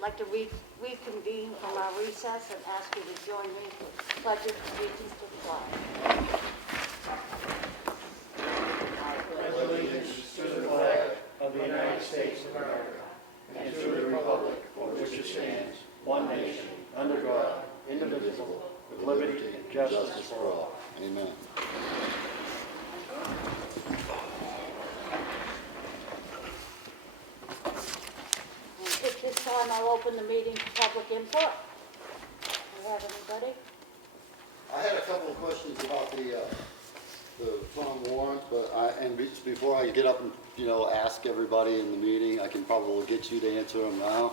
I'd like to reconvene from our recess and ask you to join me for pledge of allegiance to the flag. Pledge allegiance to the flag of the United States of America and to the republic for which it stands, one nation, under God, indivisible, with liberty and justice for all. Amen. At this time, I'll open the meeting to public input. Do you have anybody? I had a couple of questions about the farm warrant, but before I get up and, ask everybody in the meeting, I can probably get you to answer them now.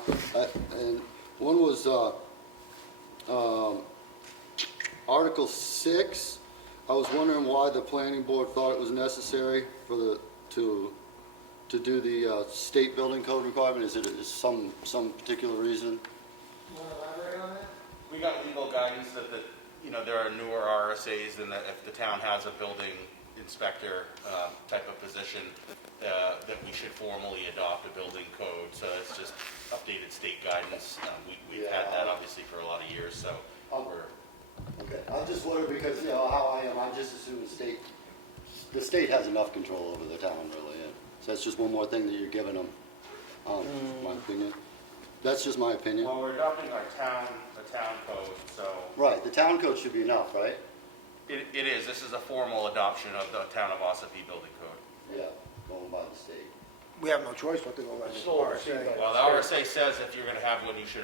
And one was Article 6. I was wondering why the planning board thought it was necessary for to do the state building code requirement. Is some particular reason? You want to elaborate on that? We got legal guidance that there are newer RSAs, and that if the town has a building inspector type of position, that we should formally adopt a building code. So it's just updated state guidance. We've had that obviously for a lot of years. So we're Okay, I just wondered because how I am. I just assume the state has enough control over the town, really. So that's just one more thing that you're giving them. My opinion. That's just my opinion. well, we're adopting the town code. So Right, the town code should be enough, right? it is. This is a formal adoption of the town of Ossipee building code. Yeah, going by the state. We have no choice but to go by the Still RSA. Well, the RSA says if you're going to have one, you should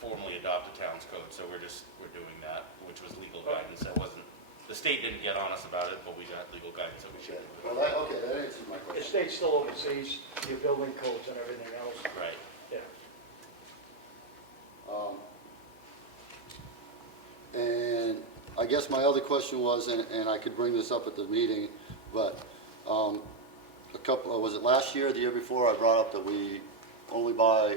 formally adopt a town's code. So we're doing that, which was legal guidance. That wasn't. The state didn't get on us about it, but we got legal guidance that we should Okay, do it. well, that answers my The question. state still oversees your building codes and everything else. Right. Yeah. And I guess my other question was, and I could bring this up at the meeting, but was it last year or the year before, I brought up that we only buy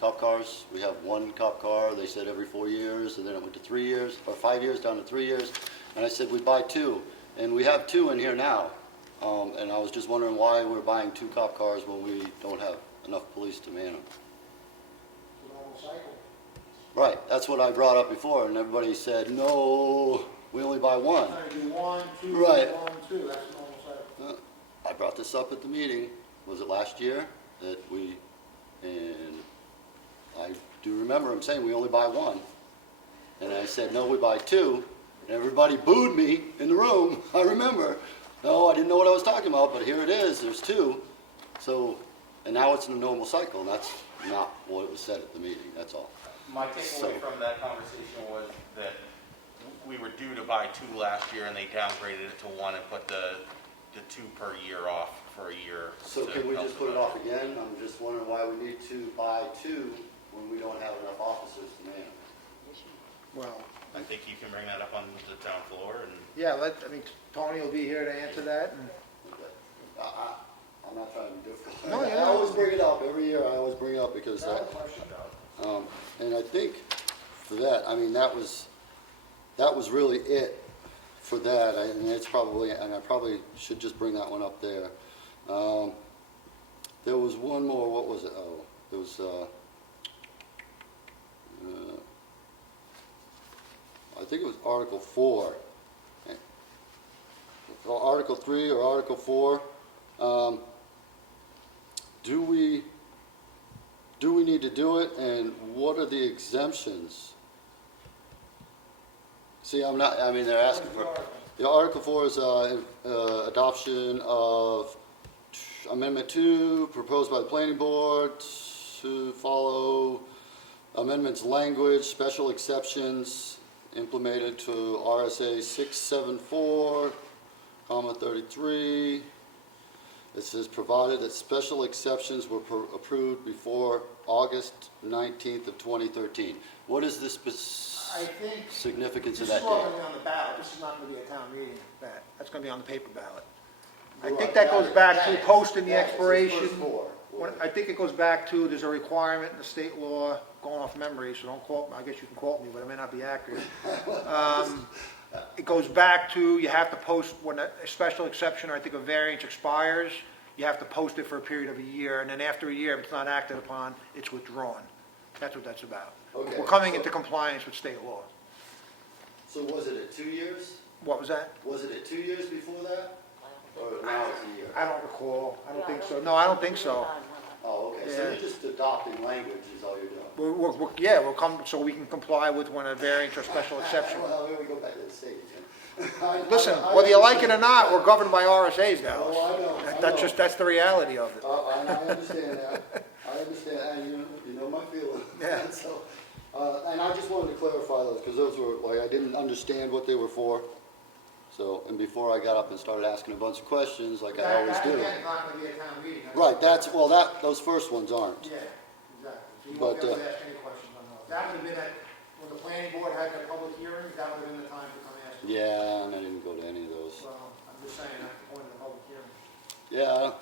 cop cars. We have one cop car. They said every 4 years, and then it went to 3 years, or 5 years down to 3 years. And I said we'd buy two, and we have two in here now. And I was just wondering why we're buying two cop cars when we don't have enough police to man them. Normal cycle. Right, that's what I brought up before, and everybody said, no, we only buy one. Do 1, 2, Right. 1, 2. That's the normal cycle. I brought this up at the meeting, was it last year, and I do remember him saying we only buy one. And I said, no, we buy two, and everybody booed me in the room, I remember. No, I didn't know what I was talking about, but here it is, there's two. So, and now it's in a normal cycle, and that's not what was said at the meeting, that's all. My takeaway from that conversation was that we were due to buy two last year, and they downgraded it to one and put the 2 per year off for a year. So to can we help just the put it budget. off again? I'm just wondering why we need to buy two when we don't have enough officers to man. Well, I think you can bring that up on the town floor, and yeah, Tony will be here to answer that. And I'm not trying to be difficult. No, I always bring it up, every year I always bring it up because Not a that, question. and I think for that, I mean, that was really it for that, and it's probably, and I probably should just bring that one up there. There was one more, what was it? Oh, there was, I think it was Article 4. Article 3 or Article 4. Do we need to do it, and what are the exemptions? See, they're asking for, the Article 4 is adoption of Amendment 2 proposed by the planning board to follow amendments language, special exceptions implemented to RSA 674, 33. It says provided that special exceptions were approved before August 19th of 2013. What is the I think significance of this that is all date? going to be on the ballot. This is not going to be a town meeting. That's going to be on the paper ballot. I Right, think that goes back to posting the that is expiration. first four. I think it goes back to, there's a requirement in the state law, going off memory, so don't quote me. I guess you can quote me, but it may not be accurate. It goes back to, you have to post, when a special exception, or I think a variance expires, you have to post it for a period of a year, and then after a year, if it's not acted upon, it's withdrawn. That's what that's about. Okay, We're coming so- into compliance with state law. So was it at 2 years? What was that? Was it at 2 years before that? Or now it's a year? I don't recall. I don't Yeah, think so. think No, I don't think it's so. done. Oh, okay, so Yeah. you're just adopting language is all you're doing? Yeah, we'll come, so we can comply with when a variance or special exception. Well, here we go back to the state again. Listen, whether you like it or not, we're governed by RSAs now. Oh, I know, I That's know. just, that's the reality of it. I understand that. I understand, and you know my feeling. Yeah. So, and I just wanted to clarify those, because those were, like, I didn't understand what they were for. So, and before I got up and started asking a bunch of questions, like I always do. not gonna be a town meeting. Right, well, those first ones aren't. Yeah, exactly. So you won't won't be be able able to to ask any questions on those. That would have been at, when the planning board had their public hearings, that would have been the time to come ask. them. Yeah, and I didn't go to any of those. Well, I'm just saying, that's the point of the public hearing. Yeah,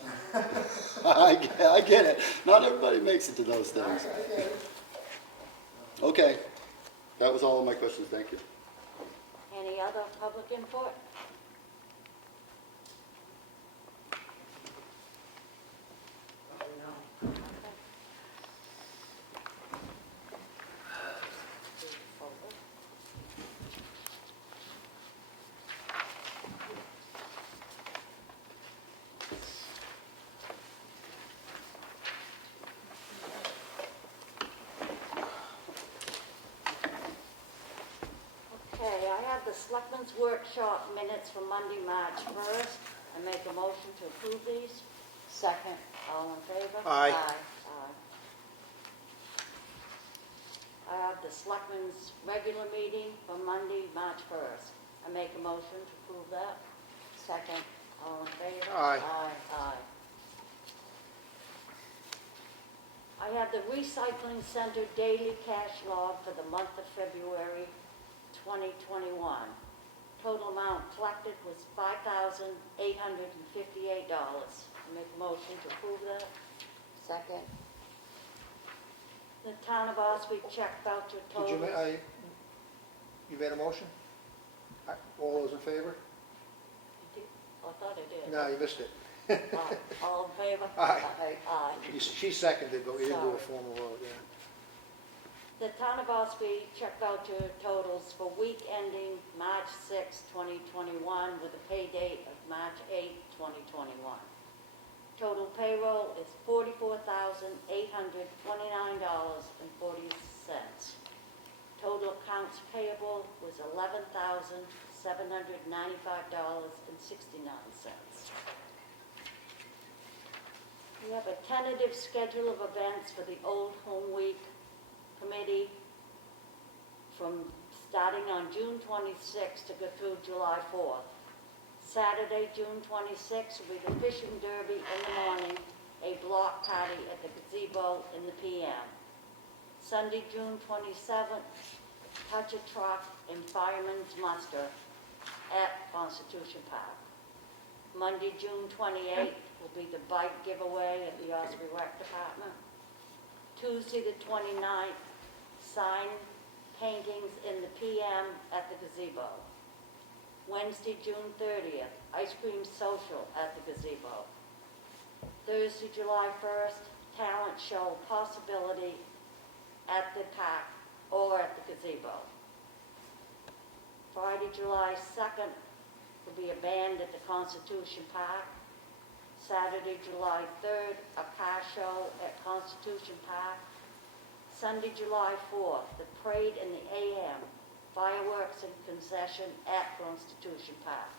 I get it. Not everybody makes it to those things. I get it. Okay, that was all of my questions, thank you. Any other public input? No. Okay, I have the Selectmen's Workshop minutes for Monday, March 1st. I make a motion to approve these. Second. All in favor? Aye. Aye. I have the Selectmen's regular meeting for Monday, March 1st. I make a motion to approve that. Second. All in favor? Aye. Aye. I have the Recycling Center daily cash log for the month of February 2021. Total amount collected was $5,858. Make a motion to approve that. Second. The town of Ossipee check voucher Did you, totals. you made a motion? All those in favor? I thought I did. No, you missed it. All in favor? Aye. Aye. She seconded, but we didn't do a Sorry. formal vote, yeah. The town of Ossipee check voucher totals for week ending March 6, 2021, with a pay date of March 8, 2021. Total payroll is $44,829.40. Total accounts payable was $11,795.69. We have a tentative schedule of events for the Old Home Week Committee from starting on June 26th to go through July 4th. Saturday, June 26th will be the fishing derby in the morning, a block party at the gazebo in the PM. Sunday, June 27th, touch a truck and fireman's muster at Constitution Park. Monday, June 28th will be the bike giveaway at the Ossipee Rec Department. Tuesday, the 29th, sign paintings in the PM at the gazebo. Wednesday, June 30th, ice cream social at the gazebo. Thursday, July 1st, talent show possibility at the park or at the gazebo. Friday, July 2nd, will be a band at the Constitution Park. Saturday, July 3rd, a car show at Constitution Park. Sunday, July 4th, the parade in the AM, fireworks and concession at Constitution Park.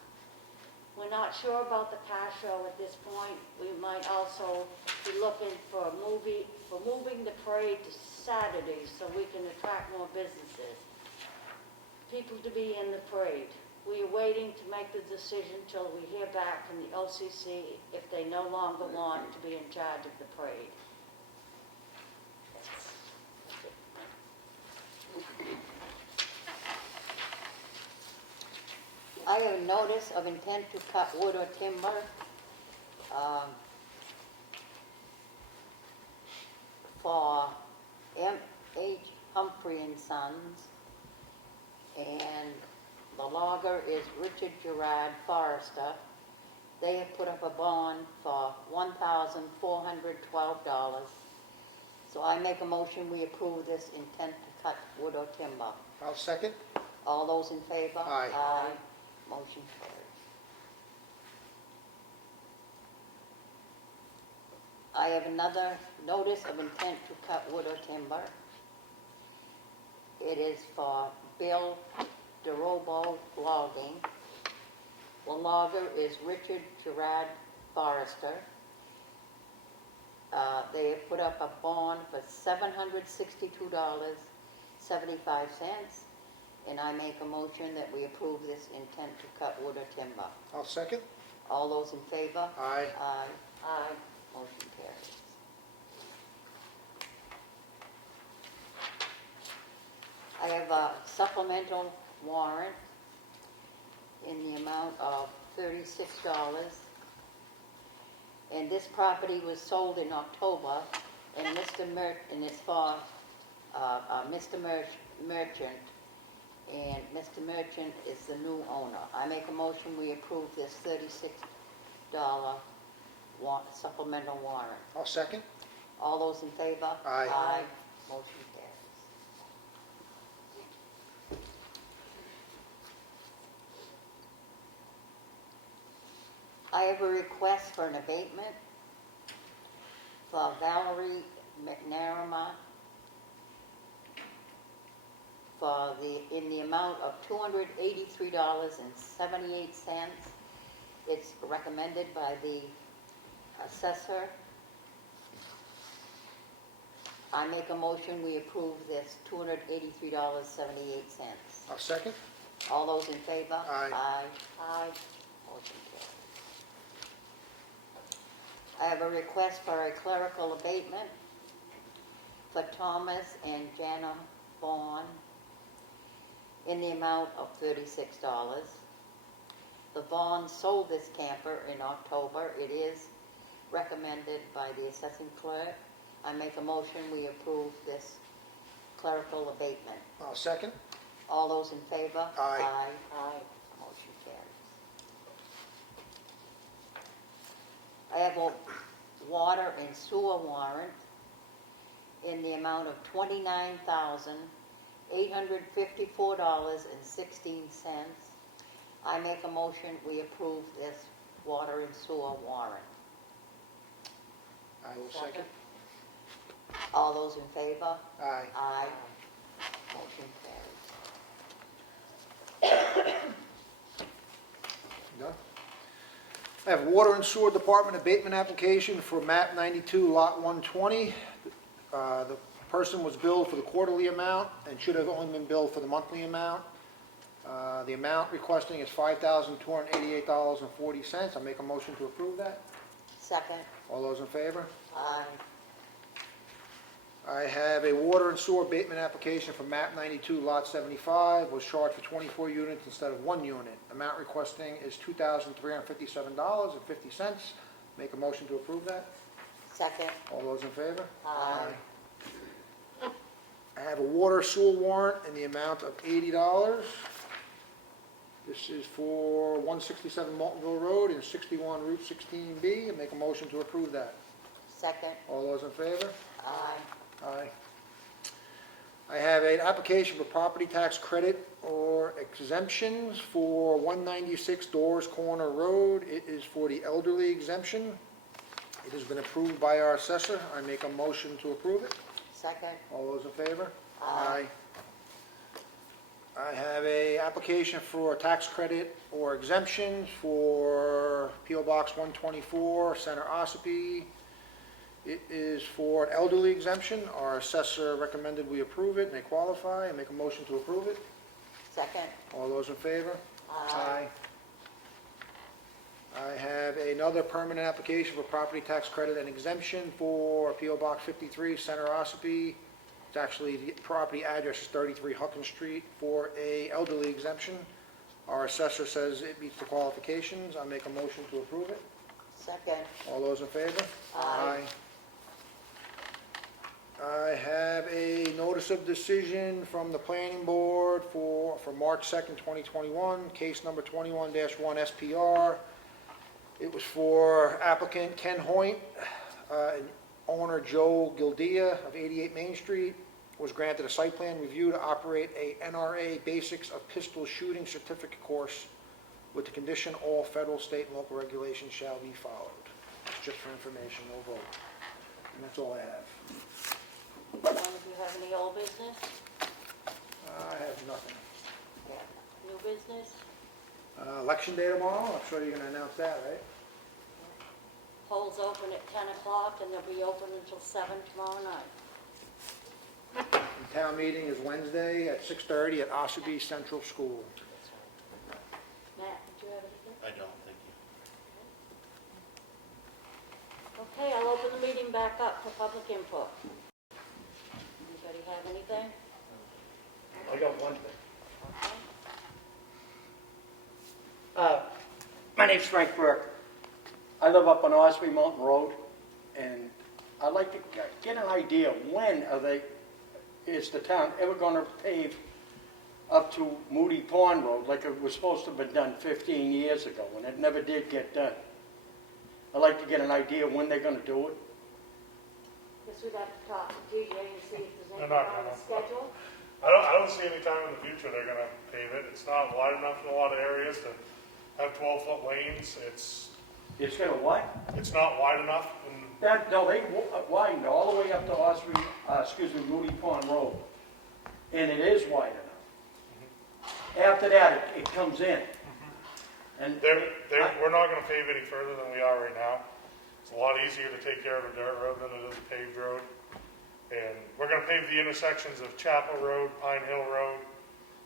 We're not sure about the car show at this point. We might also be looking for moving the parade to Saturdays so we can attract more businesses, people to be in the parade. We are waiting to make the decision till we hear back from the OCC if they no longer want to be in charge of the parade. I have a notice of intent to cut wood or timber. For M.H. Humphrey and Sons, and the logger is Richard Gerard Forrester. They have put up a bond for $1,412. So I make a motion, we approve this intent to cut wood or timber. I'll second. All those in favor? Aye. Aye. Motion carries. I have another notice of intent to cut wood or timber. It is for Bill DeRobo Logging. The logger is Richard Gerard Forrester. They have put up a bond for $762.75, and I make a motion that we approve this intent to cut wood or timber. I'll second. All those in favor? Aye. Aye. Aye. Motion carries. I have a supplemental warrant in the amount of $36. And this property was sold in October, and it's for Mr. Merchant, and Mr. Merchant is the new owner. I make a motion, we approve this $36 supplemental warrant. I'll second. All those in favor? Aye. Aye. Motion carries. I have a request for an abatement for Valerie McNarama in the amount of $283.78. It's recommended by the assessor. I make a motion, we approve this $283.78. I'll second. All those in favor? Aye. Aye. Aye. Motion carries. I have a request for a clerical abatement for Thomas and Jana Vaughn in the amount of $36. The Vaughns sold this camper in October. It is recommended by the assessing clerk. I make a motion, we approve this clerical abatement. I'll second. All those in favor? Aye. Aye. Aye. Motion carries. I have a water and sewer warrant in the amount of $29,854.16. I make a motion, we approve this water and sewer warrant. I will second. All those in favor? Aye. Aye. Motion carries. Done. I have water and sewer department abatement application for map 92, lot 120. The person was billed for the quarterly amount and should have only been billed for the monthly amount. The amount requesting is $5,288.40. I make a motion to approve that. Second. All those in favor? Aye. I have a water and sewer abatement application for map 92, lot 75, was charged for 24 units instead of 1 unit. Amount requesting is $2,357.50. Make a motion to approve that. Second. All those in favor? Aye. I have a water sewer warrant in the amount of $80. This is for 167 Moultonville Road and 61 Route 16B. Make a motion to approve that. Second. All those in favor? Aye. Aye. I have an application for property tax credit or exemptions for 196 Doors Corner Road. It is for the elderly exemption. It has been approved by our assessor. I make a motion to approve it. Second. All those in favor? Aye. I have a application for tax credit or exemptions for P.O. Box 124, Center Ossipee. It is for an elderly exemption. Our assessor recommended we approve it, and they qualify. I make a motion to approve it. Second. All those in favor? Aye. I have another permanent application for property tax credit and exemption for P.O. Box 53, Center Ossipee. It's actually, the property address is 33 Hucken Street for a elderly exemption. Our assessor says it meets the qualifications. I make a motion to approve it. Second. All those in favor? Aye. I have a notice of decision from the planning board for March 2nd, 2021, case number 21-1 SPR. It was for applicant Ken Hoyt, owner Joe Gildia of 88 Main Street was granted a site plan review to operate a NRA Basics of Pistol Shooting Certificate course with the condition all federal, state, and local regulations shall be followed. It's just for information, no vote. And that's all I have. None of you have any old business? I have nothing. New business? Election day tomorrow, I'm sure you're going to announce that, right? Polls open at 10 o'clock and they'll be open until 7 tomorrow night. The town meeting is Wednesday at 6:30 at Ossipee Central School. Matt, did you have anything? I don't, thank you. Okay, I'll open the meeting back up for public input. Anybody have anything? I got one thing. Okay. My name's Frank Burke. I live up on Ossipee Mountain Road, and I'd like to get an idea, when is the town ever gonna pave up to Moody Pond Road like it was supposed to have been done 15 years ago, and it never did get done? I'd like to get an idea when they're gonna do it. Guess we'd have to talk to TJ and see if there's They're anything not on the gonna. schedule. I don't see any time in the future they're gonna pave it. It's not wide enough in a lot of areas to have 12-foot lanes. It's gonna what? It's not wide enough, and No, they widened all the way up to Ossipee, Moody Pond Road, and it is wide enough. After that, it comes in. And we're not gonna pave any further than we are right now. It's a lot easier to take care of a dirt road than it is a paved road. And we're gonna pave the intersections of Chapel Road, Pine Hill Road,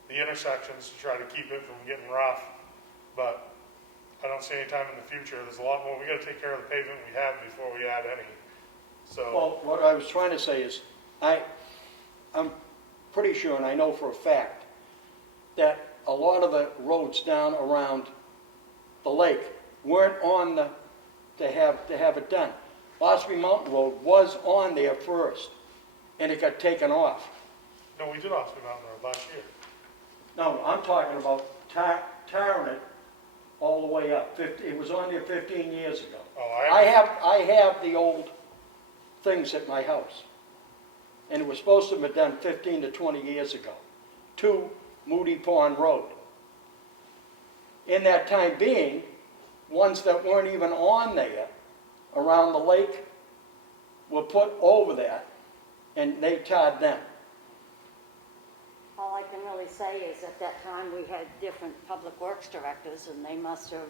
the intersections to try to keep it from getting rough. But I don't see any time in the future. There's a lot more. We gotta take care of the pavement we have before we add any. So, well, what I was trying to say is, I'm pretty sure, and I know for a fact, that a lot of the roads down around the lake weren't on to have it done. Ossipee Mountain Road was on there first, and it got taken off. no, we did Ossipee Mountain Road last year. No, I'm talking about tarring it all the way up. It was on there 15 years ago. Oh, I have the old things at my house, and it was supposed to have been done 15 to 20 years ago, to Moody Pond Road. In that time being, ones that weren't even on there around the lake were put over that, and they tarred them. All I can really say is at that time we had different public works directors and they must have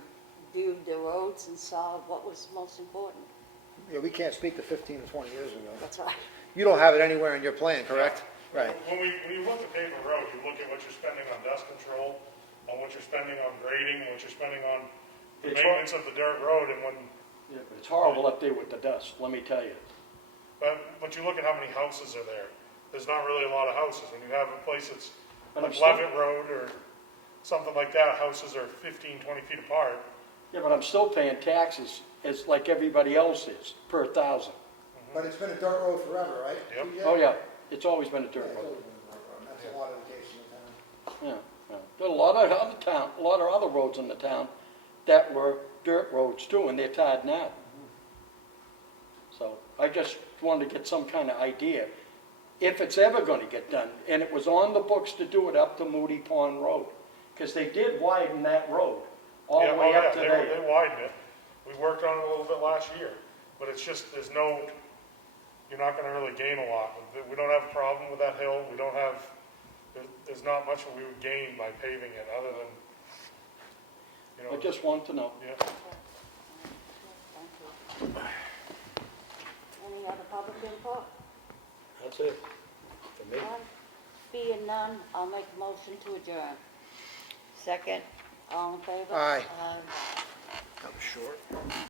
viewed the roads and saw what was most important. Yeah, we can't speak to 15 or 20 years ago. That's right. You don't have it anywhere in your plan, correct? Right. When you look at paper road, you look at what you're spending on dust control, on what you're spending on grading, what you're spending on the It's maintenance of the dirt road, and Yeah, but it's horrible up there with the dust, let me tell you. but you look at how many houses are there. There's not really a lot of houses. When you have a place that's But I'm like still- Levitt Road or something like that, houses are 15, 20 feet apart. Yeah, but I'm still paying taxes as like everybody else is, per thousand. But it's been a dirt road forever, right? Yep. TJ? Oh, yeah, it's always been a Yeah, dirt it's road. always been a dirt road. That's a lot of the case in the town. Yeah. There are a lot of other roads in the town that were dirt roads too, and they're tied now. So I just wanted to get some kind of idea, if it's ever gonna get done. And it was on the books to do it up to Moody Pond Road, because they did widen that road all the way up to They there. widened it. We worked on it a little bit last year, but it's just, you're not gonna really gain a lot. We don't have a problem with that hill. There's not much that we would gain by paving it, other than, I just want to know. yeah. Thank you. Any other public input? That's it, for me. None? Being none, I'll make a motion to adjourn. Second. All in favor? Aye. Aye. That was short.